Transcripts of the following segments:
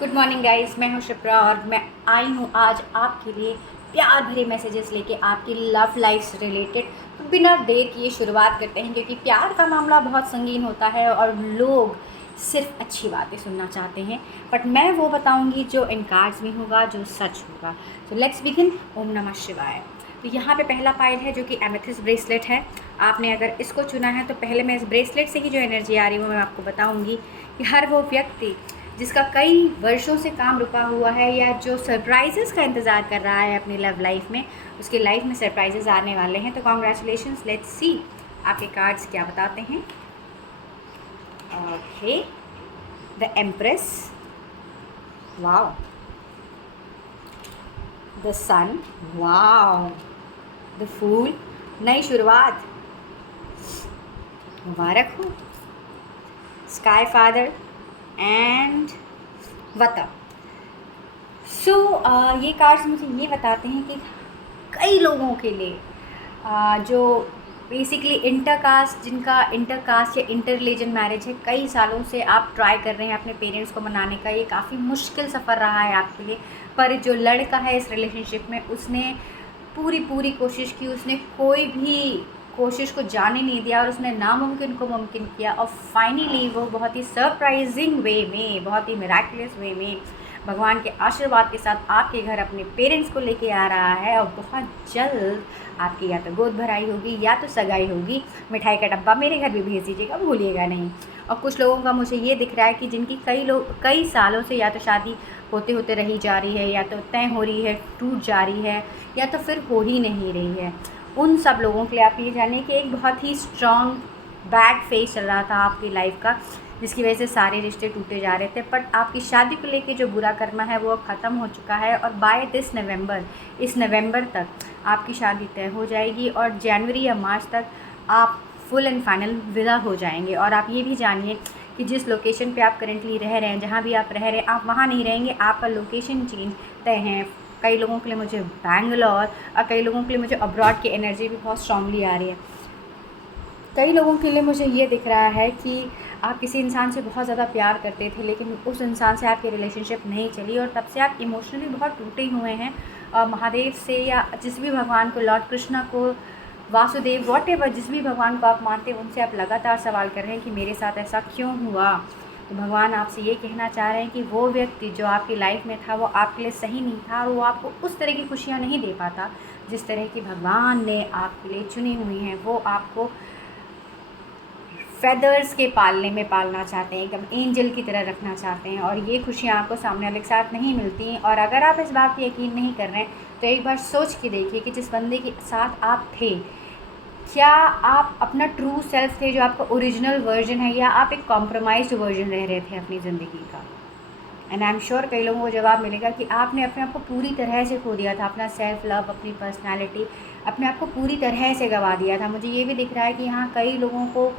Good morning guys, मैं हूं शिप्रा और मैं आई हूं आज आपके लिए प्यार भरे मैसेजेस लेके आपकी लव लाइफ से रिलेटेड। तो बिना देर किए शुरुआत करते हैं, क्योंकि प्यार का मामला बहुत संगीन होता है और लोग सिर्फ अच्छी बातें सुनना चाहते हैं, बट मैं वो बताऊंगी जो इन कार्ड्स में होगा, जो सच होगा। तो लेट्स बिगिन। ओम नमः शिवाय। तो यहाँ पे पहला पाइल है जो कि एमेथिस्ट ब्रेसलेट है। आपने अगर इसको चुना है तो पहले मैं इस ब्रेसलेट से ही जो एनर्जी आ रही है वो मैं आपको बताऊंगी कि हर वो व्यक्ति जिसका कई वर्षों से काम रुका हुआ है या जो सरप्राइजेस का इंतज़ार कर रहा है अपनी लव लाइफ में, उसकी लाइफ में सरप्राइजेस आने वाले हैं। तो कॉन्ग्रेचुलेशंस। लेट्स सी आपके कार्ड्स क्या बताते हैं। Okay, the empress, wow, the sun, wow, the fool, नई शुरुआत, मुबारक हो, स्काई फादर एंड वता। सो ये कार्ड्स मुझे ये बताते हैं कि कई लोगों के लिए जो बेसिकली इंटरकास्ट, जिनका इंटरकास्ट या इंटर रिलीजन मैरिज है, कई सालों से आप ट्राई कर रहे हैं अपने पेरेंट्स को मनाने का। ये काफ़ी मुश्किल सफ़र रहा है आपके लिए, पर जो लड़का है इस रिलेशनशिप में, उसने पूरी कोशिश की, उसने कोई भी कोशिश को जाने नहीं दिया और उसने नामुमकिन को मुमकिन किया। और फाइनली वो बहुत ही सरप्राइजिंग वे में, बहुत ही मिराकुलस वे में भगवान के आशीर्वाद के साथ आपके घर अपने पेरेंट्स को लेके आ रहा है। और बहुत जल्द आपकी या तो गोद भराई होगी या तो सगाई होगी। मिठाई का डब्बा मेरे घर भी भेज दीजिएगा, भूलिएगा नहीं। और कुछ लोगों का मुझे ये दिख रहा है कि जिनकी कई सालों से या तो शादी होते होते रही जा रही है, या तो तय हो रही है, टूट जा रही है, या तो फिर हो ही नहीं रही है। उन सब लोगों के लिए आप ये जानिए कि एक बहुत ही स्ट्रॉन्ग बैड फेज चल रहा था आपकी लाइफ का, जिसकी वजह से सारे रिश्ते टूटे जा रहे थे। बट आपकी शादी को लेके जो बुरा कर्मा है वो अब ख़त्म हो चुका है और बाय दिस नवंबर, इस नवंबर तक आपकी शादी तय हो जाएगी और जनवरी या मार्च तक आप फुल एंड फाइनल विदा हो जाएंगे। और आप ये भी जानिए कि जिस लोकेशन पे आप करेंटली रह रहे हैं, जहाँ भी आप रह रहे हैं, आप वहाँ नहीं रहेंगे, आपका लोकेशन चेंज तय है। कई लोगों के लिए मुझे बैंगलोर और कई लोगों के लिए मुझे अब्रॉड की एनर्जी भी बहुत स्ट्रांगली आ रही है। कई लोगों के लिए मुझे ये दिख रहा है कि आप किसी इंसान से बहुत ज़्यादा प्यार करते थे, लेकिन उस इंसान से आपकी रिलेशनशिप नहीं चली और तब से आप इमोशनली बहुत टूटे हुए हैं। महादेव से या जिस भी भगवान को, लॉर्ड कृष्णा को, वासुदेव, वॉटेवर, जिस भी भगवान को आप मानते हैं, उनसे आप लगातार सवाल कर रहे हैं कि मेरे साथ ऐसा क्यों हुआ। तो भगवान आपसे ये कहना चाह रहे हैं कि वो व्यक्ति जो आपकी लाइफ में था वो आपके लिए सही नहीं था और वो आपको उस तरह की खुशियाँ नहीं दे पाता जिस तरह की भगवान ने आपके लिए चुनी हुई हैं। वो आपको फेदर्स के पालने में पालना चाहते हैं, एकदम एंजल की तरह रखना चाहते हैं, और ये खुशियाँ आपको सामने वाले के साथ नहीं मिलती। और अगर आप इस बात पर यकीन नहीं कर रहे हैं तो एक बार सोच के देखिए कि जिस बंदे के साथ आप थे, क्या आप अपना ट्रू सेल्फ थे, जो आपका ओरिजिनल वर्जन है, या आप एक कॉम्प्रोमाइज्ड वर्जन रह रहे थे अपनी ज़िंदगी का। एंड आई एम श्योर कई लोगों को जवाब मिलेगा कि आपने अपने आप को पूरी तरह से खो दिया था, अपना सेल्फ लव, अपनी पर्सनैलिटी, अपने आप को पूरी तरह से गंवा दिया था। मुझे ये भी दिख रहा है कि यहाँ कई लोगों को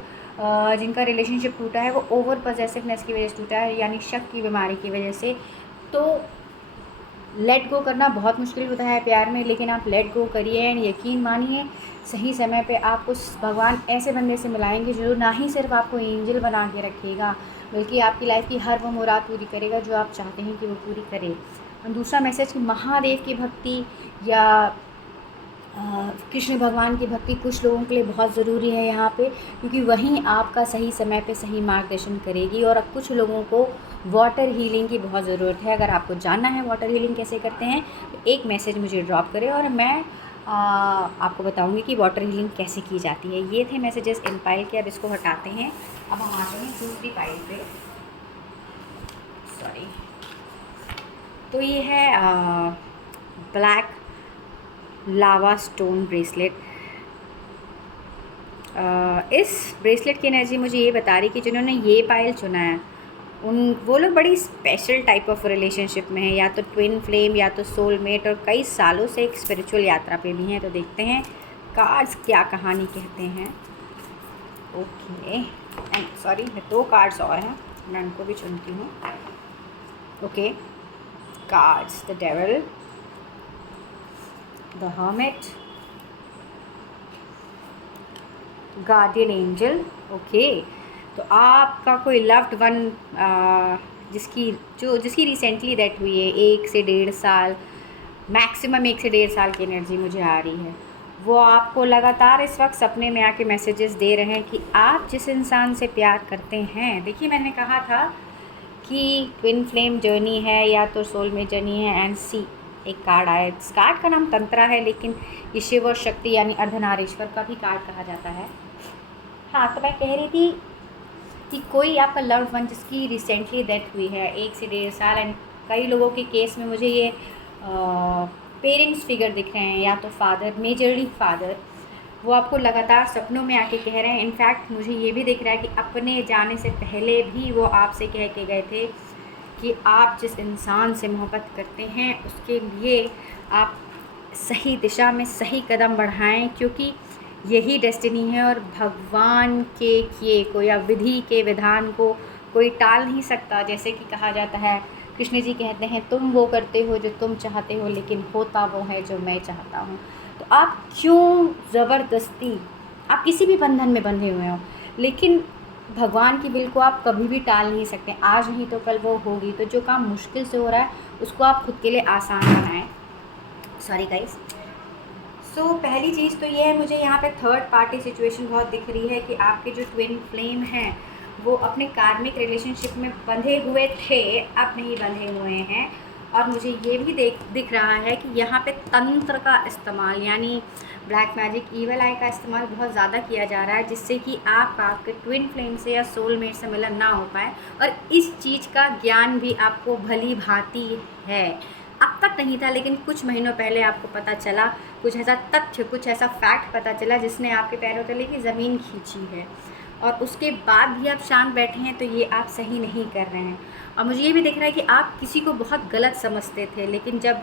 जिनका रिलेशनशिप टूटा है वो ओवर पॉसेसिवनेस की वजह से टूटा है, यानी शक की बीमारी की वजह से। तो लेट गो करना बहुत मुश्किल होता है प्यार में, लेकिन आप लेट गो करिए एंड यकीन मानिए सही समय पे आपको भगवान ऐसे बंदे से मिलाएंगे जो ना ही सिर्फ आपको एंजल बना के रखेगा, बल्कि आपकी लाइफ की हर वो मुराद पूरी करेगा जो आप चाहते हैं कि वो पूरी करे। और दूसरा मैसेज कि महादेव की भक्ति या कृष्ण भगवान की भक्ति कुछ लोगों के लिए बहुत ज़रूरी है यहाँ पे, क्योंकि वहीं आपका सही समय पे सही मार्गदर्शन करेगी। और अब कुछ लोगों को वाटर हीलिंग की बहुत ज़रूरत है। अगर आपको जानना है वाटर हीलिंग कैसे करते हैं तो एक मैसेज मुझे ड्रॉप करें और मैं आपको बताऊंगी कि वाटर हीलिंग कैसे की जाती है। ये थे मैसेजेस इन पाइल के। अब इसको हटाते हैं। अब हम आते हैं दूसरी पाइल पे। सॉरी। तो ये है ब्लैक लावा स्टोन ब्रेसलेट। इस ब्रेसलेट की एनर्जी मुझे ये बता रही कि जिन्होंने ये पायल चुना है वो लोग बड़ी स्पेशल टाइप ऑफ रिलेशनशिप में है, या तो ट्विन फ्लेम या तो सोलमेट, और कई सालों से एक स्पिरिचुअल यात्रा पे भी हैं। तो देखते हैं कार्ड्स क्या कहानी कहते हैं। ओके, एंड सॉरी, दो कार्ड्स और हैं, मैं उनको भी चुनती हूँ। Okay, cards, the devil, the hermit, guardian angel. Okay, तो आपका कोई लव्ड वन जिसकी रिसेंटली डेथ हुई है, 1 से 1.5 साल, मैक्सिमम 1 से 1.5 साल की एनर्जी मुझे आ रही है। वो आपको लगातार इस वक्त सपने में आके मैसेजेस दे रहे हैं कि आप जिस इंसान से प्यार करते हैं, देखिए मैंने कहा था कि ट्विन फ्लेम जर्नी है या तो सोलमेट जर्नी है। एंड सी एक कार्ड आया, इस कार्ड का नाम तंत्रा है, लेकिन ये शिव और शक्ति यानी अर्धनारीश्वर का भी कार्ड कहा जाता है। हाँ, तो मैं कह रही थी कि कोई आपका लव्ड वन जिसकी रिसेंटली डेथ हुई है 1 से 1.5 साल, एंड कई लोगों के केस में मुझे ये पेरेंट्स फिगर दिख रहे हैं, या तो फादर, मेजरली फादर, वो आपको लगातार सपनों में आके कह रहे हैं। इनफैक्ट मुझे ये भी दिख रहा है कि अपने जाने से पहले भी वो आपसे कह के गए थे कि आप जिस इंसान से मोहब्बत करते हैं उसके लिए आप सही दिशा में सही कदम बढ़ाएं, क्योंकि यही डेस्टिनी है और भगवान के किए को या विधि के विधान को कोई टाल नहीं सकता। जैसे कि कहा जाता है, कृष्ण जी कहते हैं, तुम वो करते हो जो तुम चाहते हो, लेकिन होता वो है जो मैं चाहता हूँ। तो आप क्यों ज़बरदस्ती, आप किसी भी बंधन में बंधे हुए हो, लेकिन भगवान की विल को आप कभी भी टाल नहीं सकते। आज नहीं तो कल वो होगी। तो जो काम मुश्किल से हो रहा है उसको आप खुद के लिए आसान बनाएं। Sorry guys. सो पहली चीज़ तो ये है, मुझे यहाँ पे थर्ड पार्टी सिचुएशन बहुत दिख रही है कि आपके जो ट्विन फ्लेम हैं वो अपने कार्मिक रिलेशनशिप में बंधे हुए थे, अब नहीं बंधे हुए हैं। और मुझे ये भी दिख रहा है कि यहाँ पे तंत्र का इस्तेमाल यानी ब्लैक मैजिक, ईवल आई का इस्तेमाल बहुत ज़्यादा किया जा रहा है, जिससे कि आपके ट्विन फ्लेम से या सोलमेट से मिलन ना हो पाए। और इस चीज़ का ज्ञान भी आपको भली भांति है। अब तक नहीं था, लेकिन कुछ महीनों पहले आपको पता चला, कुछ ऐसा तथ्य, कुछ ऐसा फैक्ट पता चला जिसने आपके पैरों तले की ज़मीन खींची है। और उसके बाद भी आप शांत बैठे हैं, तो ये आप सही नहीं कर रहे हैं। और मुझे ये भी दिख रहा है कि आप किसी को बहुत गलत समझते थे, लेकिन जब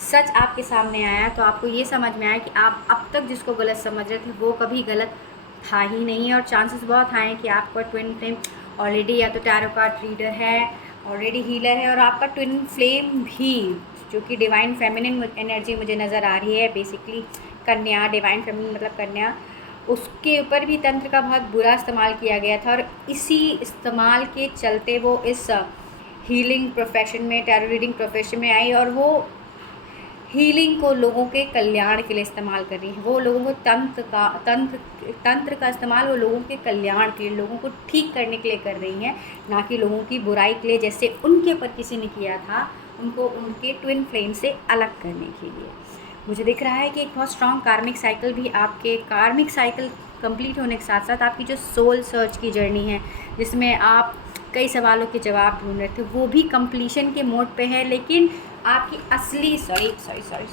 सच आपके सामने आया तो आपको ये समझ में आया कि आप अब तक जिसको गलत समझ रहे थे वो कभी गलत था ही नहीं है। और चांसेस बहुत हाई हैं कि आपका ट्विन फ्लेम ऑलरेडी या तो टैरो कार्ड रीडर है, ऑलरेडी हीलर है, और आपका ट्विन फ्लेम भी जो कि डिवाइन फेमिनिन एनर्जी मुझे नज़र आ रही है, बेसिकली कन्या, डिवाइन फेमिनिन मतलब कन्या, उसके ऊपर भी तंत्र का बहुत बुरा इस्तेमाल किया गया था। और इसी इस्तेमाल के चलते वो इस हीलिंग प्रोफेशन में, टैरो रीडिंग प्रोफेशन में आई, और वो हीलिंग को लोगों के कल्याण के लिए इस्तेमाल कर रही है। वो लोगों को तंत्र का इस्तेमाल वो लोगों के कल्याण के लिए, लोगों को ठीक करने के लिए कर रही हैं, ना कि लोगों की बुराई के लिए, जैसे उनके ऊपर किसी ने किया था, उनको उनके ट्विन फ्लेम से अलग करने के लिए। मुझे दिख रहा है कि एक बहुत स्ट्रॉन्ग कार्मिक साइकिल भी, आपके कार्मिक साइकिल कंप्लीट होने के साथ साथ आपकी जो सोल सर्च की जर्नी है, जिसमें आप कई सवालों के जवाब ढूंढ रहे थे, वो भी कंप्लीशन के मोड पे है। लेकिन आपकी असली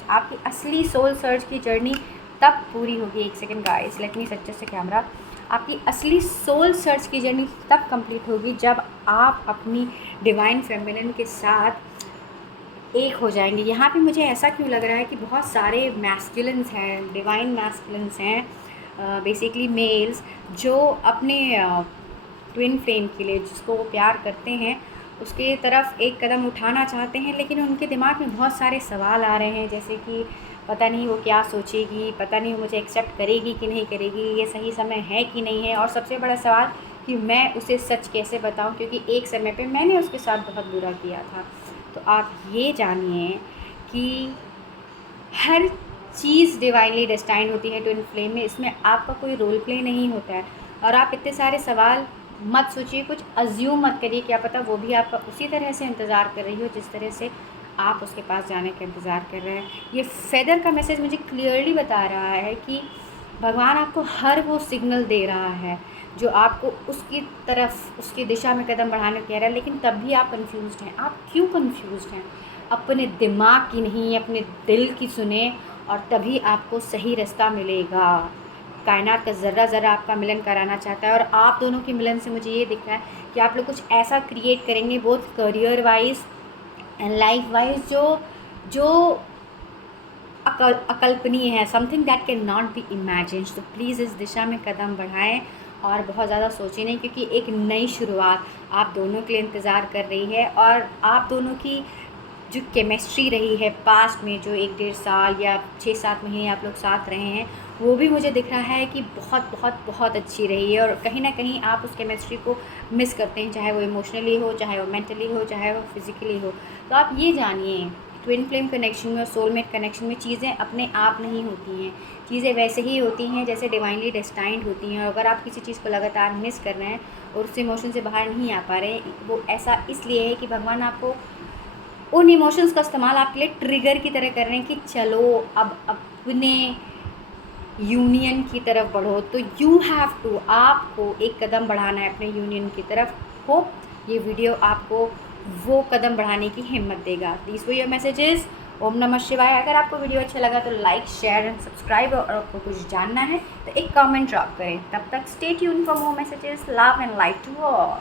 आपकी असली सोल सर्च की जर्नी तब पूरी होगी। एक सेकेंड गाइस, लेट मी सच्चे से कैमरा। आपकी असली सोल सर्च की जर्नी तब कंप्लीट होगी जब आप अपनी डिवाइन फेमिनिन के साथ एक हो जाएंगे। यहाँ पे मुझे ऐसा क्यों लग रहा है कि बहुत सारे मैस्कुलिन्स हैं, डिवाइन मैस्कुलिन्स हैं, बेसिकली मेल्स, जो अपने ट्विन फ्लेम के लिए, जिसको वो प्यार करते हैं, उसके तरफ एक कदम उठाना चाहते हैं, लेकिन उनके दिमाग में बहुत सारे सवाल आ रहे हैं, जैसे कि पता नहीं वो क्या सोचेगी, पता नहीं वो मुझे एक्सेप्ट करेगी कि नहीं करेगी, ये सही समय है कि नहीं है, और सबसे बड़ा सवाल कि मैं उसे सच कैसे बताऊं, क्योंकि एक समय पे मैंने उसके साथ बहुत बुरा किया था। तो आप ये जानिए कि हर चीज़ डिवाइनली डेस्टाइंड होती है ट्विन फ्लेम में, इसमें आपका कोई रोल प्ले नहीं होता है। और आप इतने सारे सवाल मत सोचिए, कुछ अज्यूम मत करिए, क्या पता वो भी आपका उसी तरह से इंतज़ार कर रही हो जिस तरह से आप उसके पास जाने का इंतज़ार कर रहे हैं। ये फेदर का मैसेज मुझे क्लियरली बता रहा है कि भगवान आपको हर वो सिग्नल दे रहा है जो आपको उसकी तरफ, उसकी दिशा में कदम बढ़ाने कह रहा है, लेकिन तब भी आप कंफ्यूज्ड हैं। आप क्यों कंफ्यूज्ड हैं? अपने दिमाग की नहीं, अपने दिल की सुने, और तभी आपको सही रास्ता मिलेगा। कायनात का ज़र्रा ज़र्रा आपका मिलन कराना चाहता है, और आप दोनों के मिलन से मुझे ये दिख रहा है कि आप लोग कुछ ऐसा क्रिएट करेंगे, both career wise and life wise, जो अकल्पनीय है, something that can not be imagined. तो प्लीज़ इस दिशा में कदम बढ़ाएं और बहुत ज़्यादा सोचें नहीं, क्योंकि एक नई शुरुआत आप दोनों के लिए इंतज़ार कर रही है। और आप दोनों की जो केमिस्ट्री रही है पास्ट में, जो 1-1.5 साल या 6-7 महीने आप लोग साथ रहे हैं, वो भी मुझे दिख रहा है कि बहुत बहुत बहुत अच्छी रही है। और कहीं ना कहीं आप उस केमिस्ट्री को मिस करते हैं, चाहे वो इमोशनली हो, चाहे वो मेंटली हो, चाहे वो फिज़िकली हो। तो आप ये जानिए, ट्विन फ्लेम कनेक्शन में और सोलमेट कनेक्शन में चीज़ें अपने आप नहीं होती हैं, चीज़ें वैसे ही होती हैं जैसे डिवाइनली डेस्टाइंड होती हैं। और अगर आप किसी चीज़ को लगातार मिस कर रहे हैं और उस इमोशन से बाहर नहीं आ पा रहे हैं, वो ऐसा इसलिए है कि भगवान आपको उन इमोशंस का इस्तेमाल आपके लिए ट्रिगर की तरह कर रहे हैं कि चलो अब अपने यूनियन की तरफ बढ़ो। तो यू हैव टू, आपको एक कदम बढ़ाना है अपने यूनियन की तरफ। होप ये वीडियो आपको वो कदम बढ़ाने की हिम्मत देगा। These were your messages. ओम नमः शिवाय। अगर आपको वीडियो अच्छा लगा तो लाइक, शेयर एंड सब्सक्राइब। और आपको कुछ जानना है तो एक कमेंट ड्रॉप करें। तब तक stay tuned for more messages. Love and light to all.